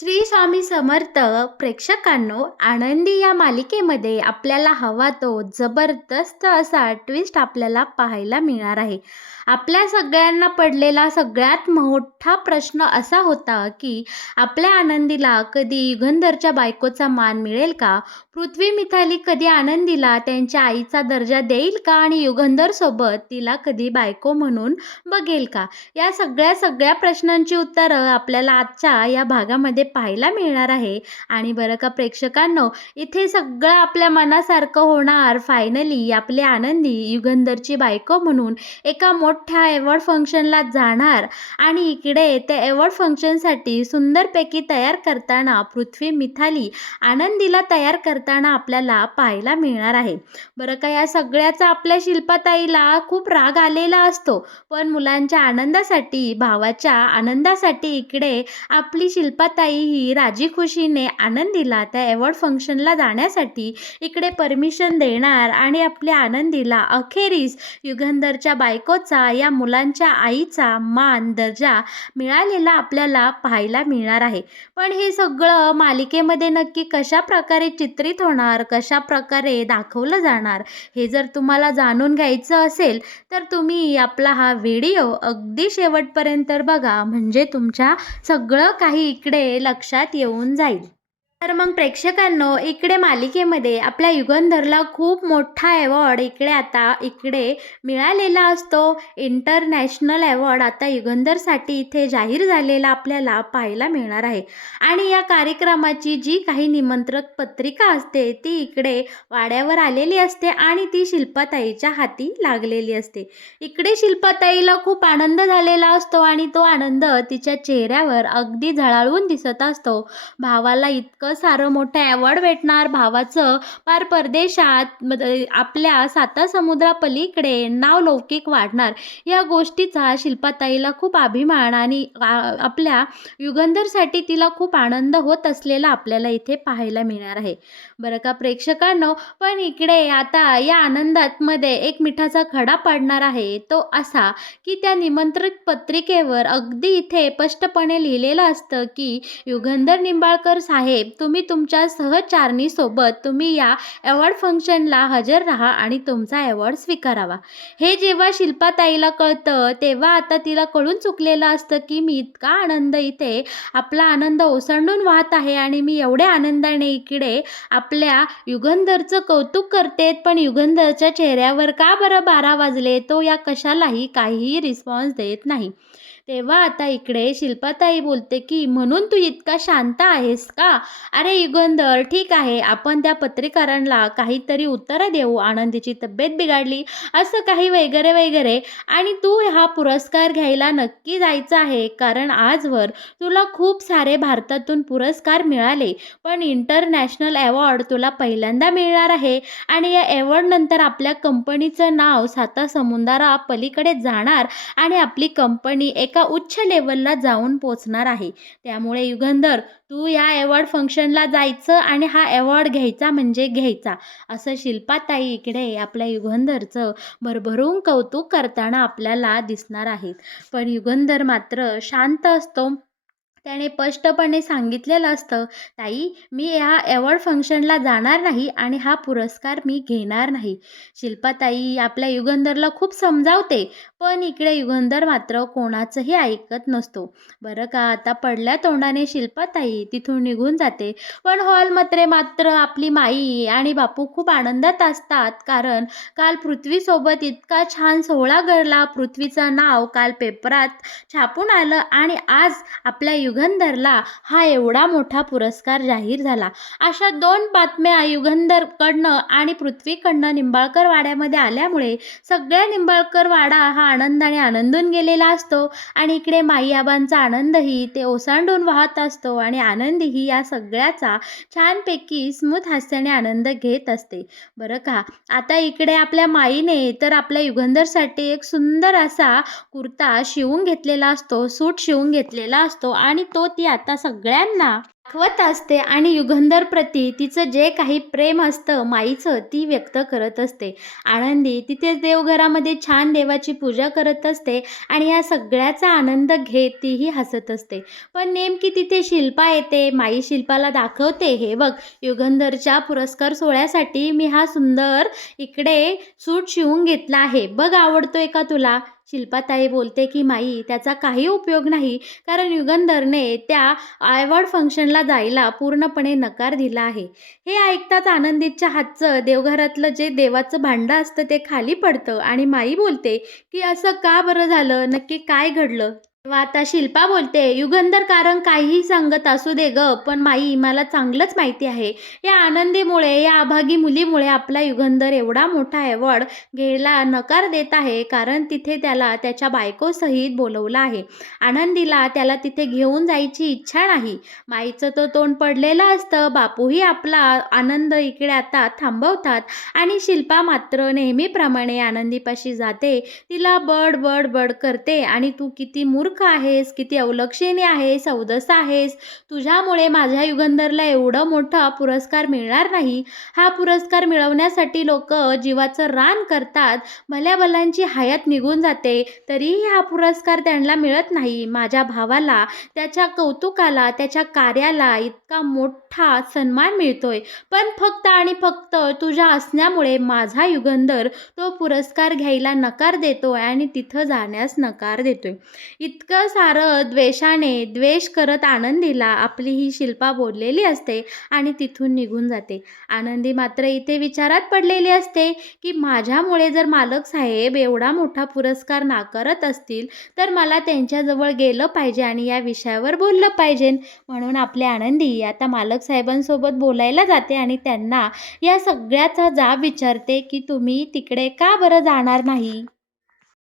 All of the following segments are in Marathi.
श्री स्वामी समर्थ प्रेक्षकांनो, आनंदी या मालिकेमध्ये आपल्याला हवा तो जबरदस्त असा ट्विस्ट आपल्याला पाहायला मिळणार आहे. आपल्या सगळ्यांना पडलेला सगळ्यात मोठा प्रश्न असा होता की आपल्या आनंदीला कधी युगंधरच्या बायकोचा मान मिळेल का? पृथ्वी मिथाली कधी आनंदीला त्यांच्या आईचा दर्जा देईल का? आणि युगंधर सोबत तिला कधी बायको म्हणून बघेल का? या सगळ्या सगळ्या प्रश्नांची उत्तरं आपल्याला आजच्या या भागामध्ये पाहायला मिळणार आहे. आणि बरं का प्रेक्षकांनो, इथे सगळं आपल्या मनासारखं होणार. फायनली आपले आनंदी युगंधरची बायको म्हणून एका मोठ्या अवॉर्ड फंक्शनला जाणार. आणि इकडे त्या अवॉर्ड फंक्शनसाठी सुंदरपैकी तयार करताना पृथ्वी मिथाली आनंदीला तयार करताना आपल्याला पाहायला मिळणार आहे. बरं का, या सगळ्याचा आपल्या शिल्पाताईला खूप राग आलेला असतो, पण मुलांच्या आनंदासाठी, भावाच्या आनंदासाठी इकडे आपली शिल्पाताई ही राजी खुशीने आनंदीला त्या अवॉर्ड फंक्शनला जाण्यासाठी इकडे परमिशन देणार. आणि आपल्या आनंदीला अखेरीस युगंधरच्या बायकोचा, या मुलांच्या आईचा मान दर्जा मिळालेला आपल्याला पाहायला मिळणार आहे. पण हे सगळं मालिकेमध्ये नक्की कशा प्रकारे चित्रित होणार, कशा प्रकारे दाखवलं जाणार, हे जर तुम्हाला जाणून घ्यायचं असेल तर तुम्ही आपला हा व्हिडिओ अगदी शेवटपर्यंत बघा, म्हणजे तुमच्या सगळं काही इकडे लक्षात येऊन जाईल. तर मग प्रेक्षकांनो, इकडे मालिकेमध्ये आपल्या युगंधरला खूप मोठा अवॉर्ड इकडे मिळालेला असतो. इंटरनॅशनल अवॉर्ड आता युगंधरसाठी इथे जाहीर झालेला आपल्याला पाहायला मिळणार आहे. आणि या कार्यक्रमाची जी काही निमंत्रक पत्रिका असते ती इकडे वाड्यावर आलेली असते आणि ती शिल्पाताईच्या हाती लागलेली असते. इकडे शिल्पाताईला खूप आनंद झालेला असतो आणि तो आनंद तिच्या चेहऱ्यावर अगदी झळाळून दिसत असतो. भावाला इतकं सारं मोठं अवॉर्ड भेटणार, भावाचं पार परदेशात आपल्या साता समुद्रापलीकडे नावलौकिक वाढणार, या गोष्टीचा शिल्पाताईला खूप अभिमान आणि आपल्या युगंधरसाठी तिला खूप आनंद होत असलेला आपल्याला इथे पाहायला मिळणार आहे. बरं का प्रेक्षकांनो, पण इकडे आता या आनंदात मध्ये एक मिठाचा खडा पडणार आहे. तो असा की त्या निमंत्रित पत्रिकेवर अगदी इथे स्पष्टपणे लिहिलेलं असतं की युगंधर निंबाळकर साहेब, तुम्ही तुमच्या सहचारणीसोबत तुम्ही या अवॉर्ड फंक्शनला हजर राहा आणि तुमचा अवॉर्ड स्वीकारावा. हे जेव्हा शिल्पाताईला कळतं तेव्हा आता तिला कळून चुकलेलं असतं की मी इतका आनंद इथे, आपला आनंद ओसंडून वाहत आहे आणि मी एवढ्या आनंदाने इकडे आपल्या युगंधरचं कौतुक करते, पण युगंधरच्या चेहऱ्यावर का बरं 12 वाजले तो या कशालाही काहीही रिस्पॉन्स देत नाही. तेव्हा आता इकडे शिल्पाताई बोलते की म्हणून तू इतका शांत आहेस का? अरे युगंधर, ठीक आहे, आपण त्या पत्रकारांना काहीतरी उत्तरं देऊ, आनंदीची तब्येत बिघडली असं काही वगैरे वगैरे, आणि तू हा पुरस्कार घ्यायला नक्की जायचं आहे, कारण आजवर तुला खूप सारे भारतातून पुरस्कार मिळाले, पण इंटरनॅशनल अवॉर्ड तुला पहिल्यांदा मिळणार आहे. आणि या अवॉर्ड नंतर आपल्या कंपनीचं नाव साता समुद्रा पलीकडे जाणार आणि आपली कंपनी एका उच्च लेवलला जाऊन पोचणार आहे. त्यामुळे युगंधर, तू या अवॉर्ड फंक्शनला जायचं आणि हा अवॉर्ड घ्यायचा म्हणजे घ्यायचा, असं शिल्पाताई इकडे आपल्या युगंधरचं भरभरून कौतुक करताना आपल्याला दिसणार आहेत. पण युगंधर मात्र शांत असतो. त्याने स्पष्टपणे सांगितलेलं असतं, ताई, मी ह्या अवॉर्ड फंक्शनला जाणार नाही आणि हा पुरस्कार मी घेणार नाही. शिल्पाताई आपल्या युगंधरला खूप समजावते, पण इकडे युगंधर मात्र कोणाचंही ऐकत नसतो. बरं का, आता पडल्या तोंडाने शिल्पाताई तिथून निघून जाते. पण हॉलमध्ये मात्र आपली माई आणि बापू खूप आनंदात असतात, कारण काल पृथ्वीसोबत इतका छान सोहळा घडला. पृथ्वीचं नाव काल पेपरात छापून आलं आणि आज आपल्या युगंधरला हा एवढा मोठा पुरस्कार जाहीर झाला. अशा दोन बातम्या युगंधरकडनं आणि पृथ्वीकडनं निंबाळकर वाड्यामध्ये आल्यामुळे सगळ्या निंबाळकर वाडा हा आनंदाने आनंदून गेलेला असतो. आणि इकडे माईआबांचा आनंदही ते ओसांडून वाहत असतो आणि आनंदीही या सगळ्याचा छानपैकी स्मूथ हास्याने आनंद घेत असते. बरं का, आता इकडे आपल्या माईने तर आपल्या युगंधरसाठी एक सुंदर असा कुर्ता शिवून घेतलेला असतो, सूट शिवून घेतलेला असतो आणि तो ती आता सगळ्यांना दाखवत असते आणि युगंधरप्रती तिचं जे काही प्रेम असतं माईचं ती व्यक्त करत असते. आनंदी तिथेच देवघरामध्ये छान देवाची पूजा करत असते आणि या सगळ्याचा आनंद घेत तीही हसत असते. पण नेमकी तिथे शिल्पा येते. माई शिल्पाला दाखवते, "हे बघ, युगंधरच्या पुरस्कार सोहळ्यासाठी मी हा सुंदर इकडे सूट शिवून घेतला आहे. बघ, आवडतोय का तुला?" शिल्पाताई बोलते की "माई, त्याचा काही उपयोग नाही, कारण युगंधरने त्या अवॉर्ड फंक्शनला जायला पूर्णपणे नकार दिला आहे." हे ऐकताच आनंदीच्या हातचं देवघरातलं जे देवाचं भांडं असतं ते खाली पडतं आणि माई बोलते, की "असं का बरं झालं? नक्की काय घडलं?" तेव्हा आता शिल्पा बोलते, "युगंधर कारण काहीही सांगत असू दे गं, पण माई मला चांगलंच माहिती आहे, या आनंदीमुळे, या अभागी मुलीमुळे आपला युगंधर एवढा मोठा अवॉर्ड घ्यायला नकार देत आहे, कारण तिथे त्याला त्याच्या बायकोसहित बोलवलं आहे. आनंदीला त्याला तिथे घेऊन जायची इच्छा नाही." माईचं तर तोंड पडलेलं असतं. बापूही आपला आनंद इकडे आता थांबवतात आणि शिल्पा मात्र नेहमीप्रमाणे आनंदीपाशी जाते. तिला बड, बड, बड करते आणि "तू किती मूर्ख आहेस, किती अवलक्षणी आहेस, अवदस आहेस. तुझ्यामुळे माझ्या युगंधरला एवढं मोठा पुरस्कार मिळणार नाही. हा पुरस्कार मिळवण्यासाठी लोकं जीवाचं रान करतात. भल्याभल्यांची हयात निघून जाते, तरीही हा पुरस्कार त्यांना मिळत नाही. माझ्या भावाला, त्याच्या कौतुकाला, त्याच्या कार्याला इतका मोठा सन्मान मिळतोय. पण फक्त आणि फक्त तुझ्या असण्यामुळे माझा युगंधर तो पुरस्कार घ्यायला नकार देतोय आणि तिथं जाण्यास नकार देतोय." इतकं सारं द्वेषाने द्वेष करत आनंदीला आपली ही शिल्पा बोललेली असते आणि तिथून निघून जाते. आनंदी मात्र इथे विचारात पडलेली असते, की माझ्यामुळे जर मालक साहेब एवढा मोठा पुरस्कार नाकारत असतील, तर मला त्यांच्याजवळ गेलं पाहिजे आणि या विषयावर बोललं पाहिजे. म्हणून आपली आनंदी आता मालक साहेबांसोबत बोलायला जाते आणि त्यांना या सगळ्याचा जाब विचारते, की "तुम्ही तिकडे का बरं जाणार नाही?"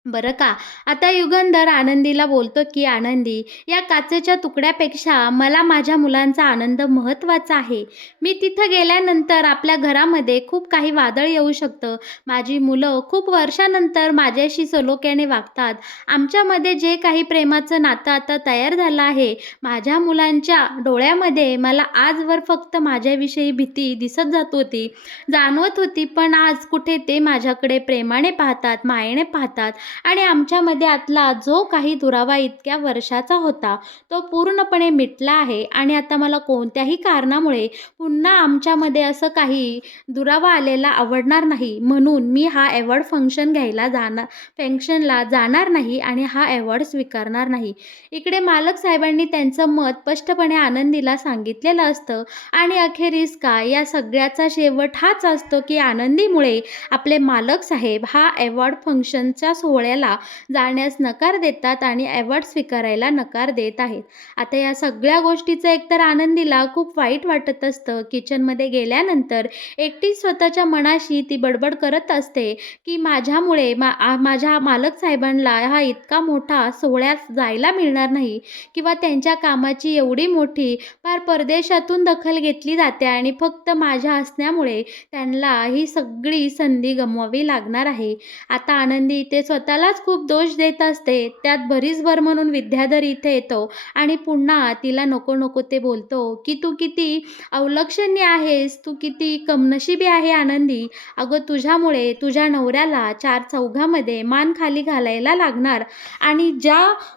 बरं का. आता युगंधर आनंदीला बोलतो, की "आनंदी, या काचेच्या तुकड्यापेक्षा मला माझ्या मुलांचा आनंद महत्त्वाचा आहे. मी तिथं गेल्यानंतर आपल्या घरामध्ये खूप काही वादळ येऊ शकतं. माझी मुलं खूप वर्षानंतर माझ्याशी सलोख्याने वागतात. आमच्यामध्ये जे काही प्रेमाचं नातं आता तयार झालं आहे, माझ्या मुलांच्या डोळ्यामध्ये मला आजवर फक्त माझ्याविषयी भीती दिसत जात होती, जाणवत होती. पण आज कुठे ते माझ्याकडे प्रेमाने पाहतात, मायेने पाहतात आणि आमच्यामध्ये आतला जो काही दुरावा इतक्या वर्षाचा होता, तो पूर्णपणे मिटला आहे आणि आता मला कोणत्याही कारणामुळे पुन्हा आमच्यामध्ये असं काही दुरावा आलेला आवडणार नाही. म्हणून मी हा अवॉर्ड फंक्शनला जाणार नाही आणि हा अवॉर्ड स्वीकारणार नाही." इकडे मालक साहेबांनी त्यांचं मत स्पष्टपणे आनंदीला सांगितलेलं असतं आणि अखेरीस काय, या सगळ्याचा शेवट हाच असतो, की आनंदीमुळे आपले मालक साहेब हा अवॉर्ड फंक्शनच्या सोहळ्याला जाण्यास नकार देतात आणि अवॉर्ड स्वीकारायला नकार देत आहेत. आता या सगळ्या गोष्टीचं एकतर आनंदीला खूप वाईट वाटत असतं. किचनमध्ये गेल्यानंतर एकटी स्वतःच्या मनाशी ती बडबड करत असते, की माझ्यामुळे माझ्या मालक साहेबांना हा इतका मोठा सोहळ्यात जायला मिळणार नाही किंवा त्यांच्या कामाची एवढी मोठी पार परदेशातून दखल घेतली जाते आणि फक्त माझ्या असण्यामुळे त्यांना ही सगळी संधी गमवावी लागणार आहे. आता आनंदी इथे स्वतःलाच खूप दोष देत असते. त्यात भरीसभर म्हणून विद्याधर इथे येतो आणि पुन्हा तिला नको नको ते बोलतो, की "तू किती अवलक्षणी आहेस, तू किती कमनशिबी आहे आनंदी. अगं, तुझ्यामुळे तुझ्या नवऱ्याला चार चौघामध्ये मान खाली घालायला लागणार आणि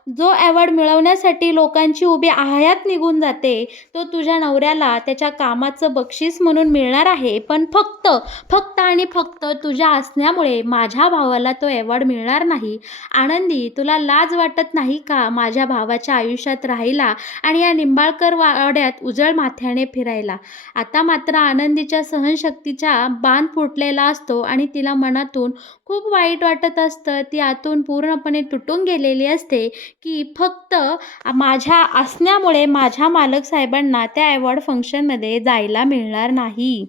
जो अवॉर्ड मिळवण्यासाठी लोकांची उभी हयात निघून जाते, तो तुझ्या नवऱ्याला त्याच्या कामाचं बक्षीस म्हणून मिळणार आहे. पण फक्त, फक्त आणि फक्त तुझ्या असण्यामुळे माझ्या भावाला तो अवॉर्ड मिळणार नाही. आनंदी, तुला लाज वाटत नाही का माझ्या भावाच्या आयुष्यात राहायला आणि या निंबाळकर वाड्यात उजळ माथ्याने फिरायला?" आता मात्र आनंदीच्या सहनशक्तीचा बांध फुटलेला असतो आणि तिला मनातून खूप वाईट वाटत असतं. ती आतून पूर्णपणे तुटून गेलेली असते, की फक्त माझ्या असण्यामुळे माझ्या मालक साहेबांना त्या अवॉर्ड फंक्शनमध्ये जायला मिळणार नाही.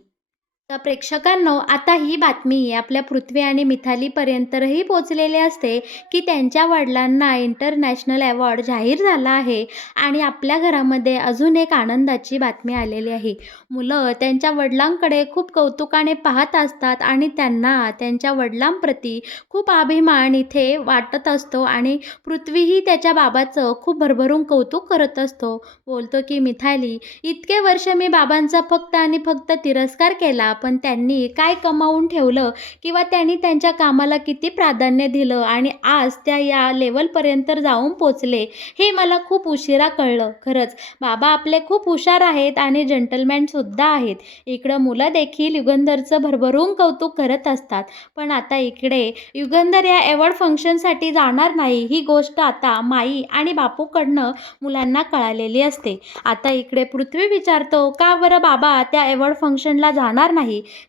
तर प्रेक्षकांनो, आता ही बातमी आपल्या पृथ्वी आणि मिथालीपर्यंतही पोहोचलेली असते, की त्यांच्या वडिलांना इंटरनॅशनल अवॉर्ड जाहीर झाला आहे आणि आपल्या घरामध्ये अजून एक आनंदाची बातमी आलेली आहे. मुलं त्यांच्या वडिलांकडे खूप कौतुकाने पाहत असतात आणि त्यांना त्यांच्या वडिलांप्रती खूप अभिमान इथे वाटत असतो आणि पृथ्वीही त्याच्या बाबाचं खूप भरभरून कौतुक करत असतो. बोलतो की मिथाली, इतके वर्ष मी बाबांचा फक्त आणि फक्त तिरस्कार केला, पण त्यांनी काय कमावून ठेवलं किंवा त्यांनी त्यांच्या कामाला किती प्राधान्य दिलं आणि आज त्या या लेवलपर्यंत जाऊन पोचले, हे मला खूप उशिरा कळलं. खरंच बाबा आपले खूप हुशार आहेत आणि जेंटलमॅनसुद्धा आहेत. इकडं मुलं देखील युगंधरचं भरभरून कौतुक करत असतात. पण आता इकडे युगंधर या अवॉर्ड फंक्शनसाठी जाणार नाही, ही गोष्ट आता माई आणि बापूकडनं मुलांना कळालेली असते. आता इकडे पृथ्वी विचारतो, का बरं बाबा त्या अवॉर्ड फंक्शनला जाणार नाही?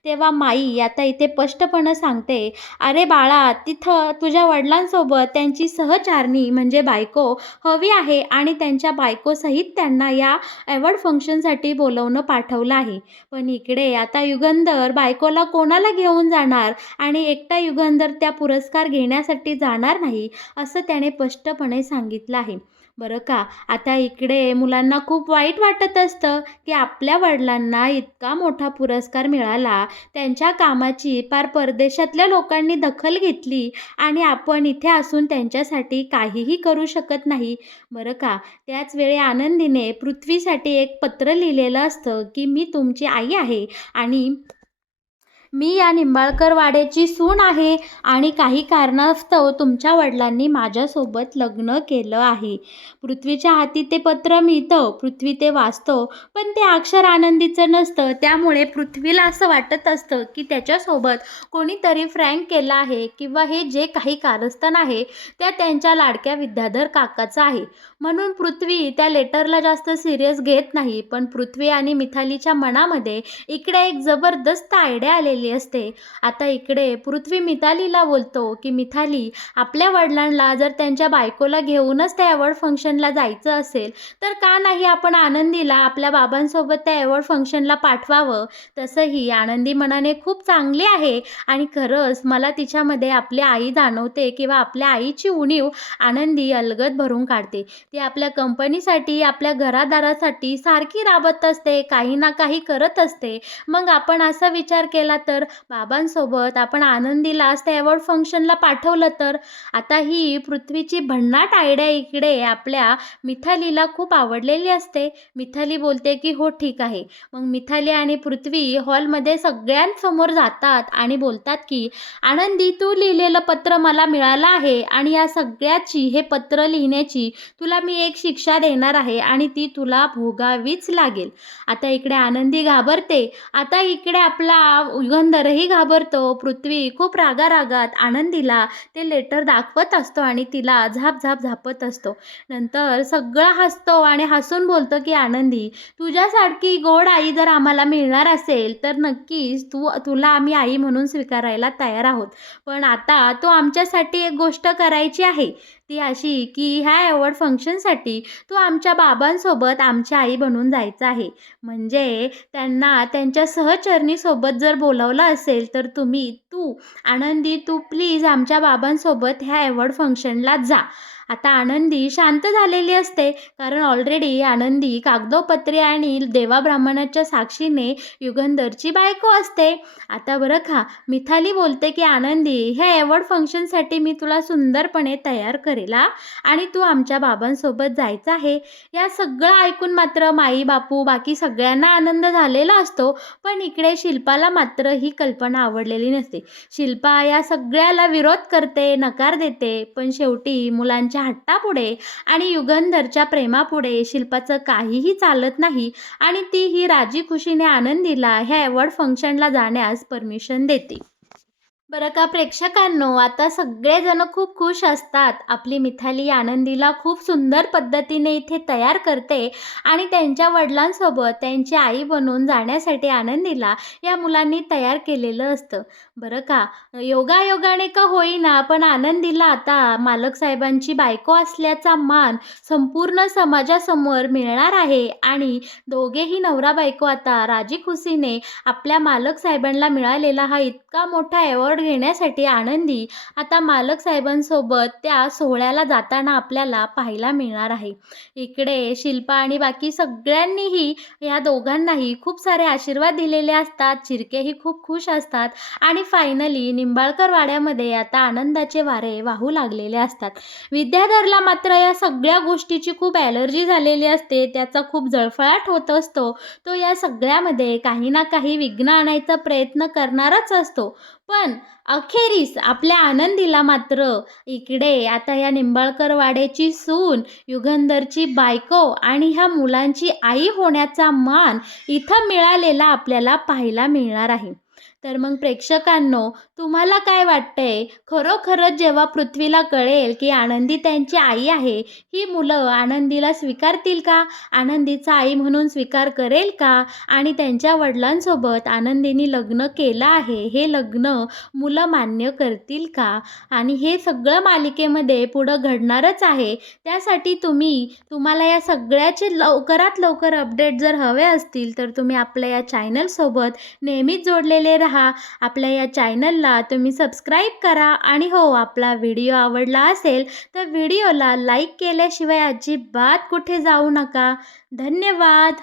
तेव्हा माई आता इथे स्पष्टपणे सांगते, अरे बाळा, तिथं तुझ्या वडिलांसोबत त्यांची सहचारणी म्हणजे बायको हवी आहे आणि त्यांच्या बायकोसहित त्यांना या अवॉर्ड फंक्शनसाठी बोलवणं पाठवलं आहे. पण इकडे आता युगंधर बायकोला कोणाला घेऊन जाणार आणि एकटा युगंधर त्या पुरस्कार घेण्यासाठी जाणार नाही, असं त्याने स्पष्टपणे सांगितलं आहे. बरं का, आता इकडे मुलांना खूप वाईट वाटत असतं, की आपल्या वडिलांना इतका मोठा पुरस्कार मिळाला, त्यांच्या कामाची पार परदेशातल्या लोकांनी दखल घेतली आणि आपण इथे असून त्यांच्यासाठी काहीही करू शकत नाही. बरं का, त्याच वेळी आनंदीने पृथ्वीसाठी एक पत्र लिहिलेलं असतं, की मी तुमची आई आहे आणि मी या निंबाळकर वाड्याची सून आहे आणि काही कारणास्तव तुमच्या वडिलांनी माझ्यासोबत लग्न केलं आहे. पृथ्वीच्या हाती ते पत्र मिळतं. पृथ्वी ते वाचतो, पण ते अक्षर आनंदीचं नसतं. त्यामुळे पृथ्वीला असं वाटत असतं, की त्याच्यासोबत कोणीतरी फ्रँक केलं आहे किंवा हे जे काही कारस्थान आहे, त्या त्यांच्या लाडक्या विद्याधर काकाचं आहे. म्हणून पृथ्वी त्या लेटरला जास्त सिरियस घेत नाही. पण पृथ्वी आणि मिथालीच्या मनामध्ये इकडे एक जबरदस्त आयडिया आलेली असते. आता इकडे पृथ्वी मितालीला बोलतो, की मिताली, आपल्या वडिलांना जर त्यांच्या बायकोला घेऊनच त्या अवॉर्ड फंक्शनला जायचं असेल, तर का नाही आपण आनंदीला आपल्या बाबांसोबत त्या अवॉर्ड फंक्शनला पाठवावं? तसंही आनंदी मनाने खूप चांगली आहे आणि खरंच मला तिच्यामध्ये आपली आई जाणवते किंवा आपल्या आईची उणीव आनंदी अलगद भरून काढते. ती आपल्या कंपनीसाठी, आपल्या घरादारासाठी सारखी राबत असते, काही ना काही करत असते. मग आपण असा विचार केला तर बाबांसोबत आपण आनंदीलाच त्या अवॉर्ड फंक्शनला पाठवलं तर? आता ही पृथ्वीची भन्नाट आयडिया इकडे आपल्या मिथालीला खूप आवडलेली असते. मिथाली बोलते की हो ठीक आहे. मग मिथाली आणि पृथ्वी हॉलमध्ये सगळ्यांसमोर जातात आणि बोलतात की आनंदी, तू लिहिलेलं पत्र मला मिळालं आहे आणि या सगळ्याची, हे पत्र लिहिण्याची तुला मी एक शिक्षा देणार आहे आणि ती तुला भोगावीच लागेल. आता इकडे आनंदी घाबरते. आता इकडे आपला युगंधरही घाबरतो. पृथ्वी खूप रागारागात आनंदीला ते लेटर दाखवत असतो आणि तिला झाप झापत असतो. नंतर सगळा हसतो आणि हसून बोलतो की आनंदी, तुझ्यासारखी गोड आई जर आम्हाला मिळणार असेल तर नक्कीच तुला आम्ही आई म्हणून स्वीकारायला तयार आहोत. पण आता तू आमच्यासाठी एक गोष्ट करायची आहे. ती अशी की ह्या अवॉर्ड फंक्शनसाठी तू आमच्या बाबांसोबत आमची आई बनून जायचं आहे. म्हणजे त्यांना त्यांच्या सहचरणीसोबत जर बोलावलं असेल तर आनंदी, तू प्लीज आमच्या बाबांसोबत ह्या अवॉर्ड फंक्शनला जा. आता आनंदी शांत झालेली असते, कारण ऑलरेडी आनंदी कागदोपत्री आणि देवाब्राह्मणाच्या साक्षीने युगंधरची बायको असते. आता बरं का, मिथाली बोलते की आनंदी, ह्या अवॉर्ड फंक्शनसाठी मी तुला सुंदरपणे तयार करेल हां, आणि तू आमच्या बाबांसोबत जायचं आहे. या सगळं ऐकून मात्र माई, बापू, बाकी सगळ्यांना आनंद झालेला असतो. पण इकडे शिल्पाला मात्र ही कल्पना आवडलेली नसते. शिल्पा या सगळ्याला विरोध करते, नकार देते. पण शेवटी मुलांच्या हट्टापुढे आणि युगंधरच्या प्रेमापुढे शिल्पाचं काहीही चालत नाही आणि ती ही राजी खुशीने आनंदीला ह्या अवॉर्ड फंक्शनला जाण्यास परमिशन देते. बरं का प्रेक्षकांनो, आता सगळेजण खूप खुश असतात. आपली मिथाली आनंदीला खूप सुंदर पद्धतीने इथे तयार करते आणि त्यांच्या वडिलांसोबत त्यांची आई बनून जाण्यासाठी आनंदीला या मुलांनी तयार केलेलं असतं. बरं का, योगायोगाने का होईना, पण आनंदीला आता मालक साहेबांची बायको असल्याचा मान संपूर्ण समाजासमोर मिळणार आहे आणि दोघेही नवरा-बायको आता राजी-खुशीने आपल्या मालक साहेबांना मिळालेला हा इतका मोठा अवॉर्ड घेण्यासाठी आनंदी आता मालक साहेबांसोबत त्या सोहळ्याला जाताना आपल्याला पाहायला मिळणार आहे. इकडे शिल्पा आणि बाकी सगळ्यांनीही या दोघांनाही खूप सारे आशीर्वाद दिलेले असतात. चिरकेही खूप खुश असतात आणि फायनली निंबाळकर वाड्यामध्ये आता आनंदाचे वारे वाहू लागलेले असतात. विद्याधरला मात्र या सगळ्या गोष्टीची खूप ॲलर्जी झालेली असते. त्याचा खूप जळफळाट होत असतो. तो या सगळ्यामध्ये काही ना काही विघ्न आणायचा प्रयत्न करणारच असतो. पण अखेरीस आपल्या आनंदीला मात्र इकडे आता या निंबाळकर वाड्याची सून, युगंधरची बायको आणि ह्या मुलांची आई होण्याचा मान इथं मिळालेला आपल्याला पाहायला मिळणार आहे. तर मग प्रेक्षकांनो, तुम्हाला काय वाटतंय? खरोखरच जेव्हा पृथ्वीला कळेल, की आनंदी त्यांची आई आहे, ही मुलं आनंदीला स्वीकारतील का? आनंदीचा आई म्हणून स्वीकार करेल का? आणि त्यांच्या वडिलांसोबत आनंदीने लग्न केलं आहे, हे लग्न मुलं मान्य करतील का? आणि हे सगळं मालिकेमध्ये पुढं घडणारच आहे. त्यासाठी तुम्हाला या सगळ्याचे लवकरात लवकर अपडेट जर हवे असतील, तर तुम्ही आपल्या या चॅनलसोबत नेहमीच जोडलेले राहा. आपल्या या चॅनलला तुम्ही सबस्क्राईब करा आणि हो, आपला व्हिडिओ आवडला असेल तर व्हिडिओला लाईक केल्याशिवाय अजिबात कुठे जाऊ नका. धन्यवाद.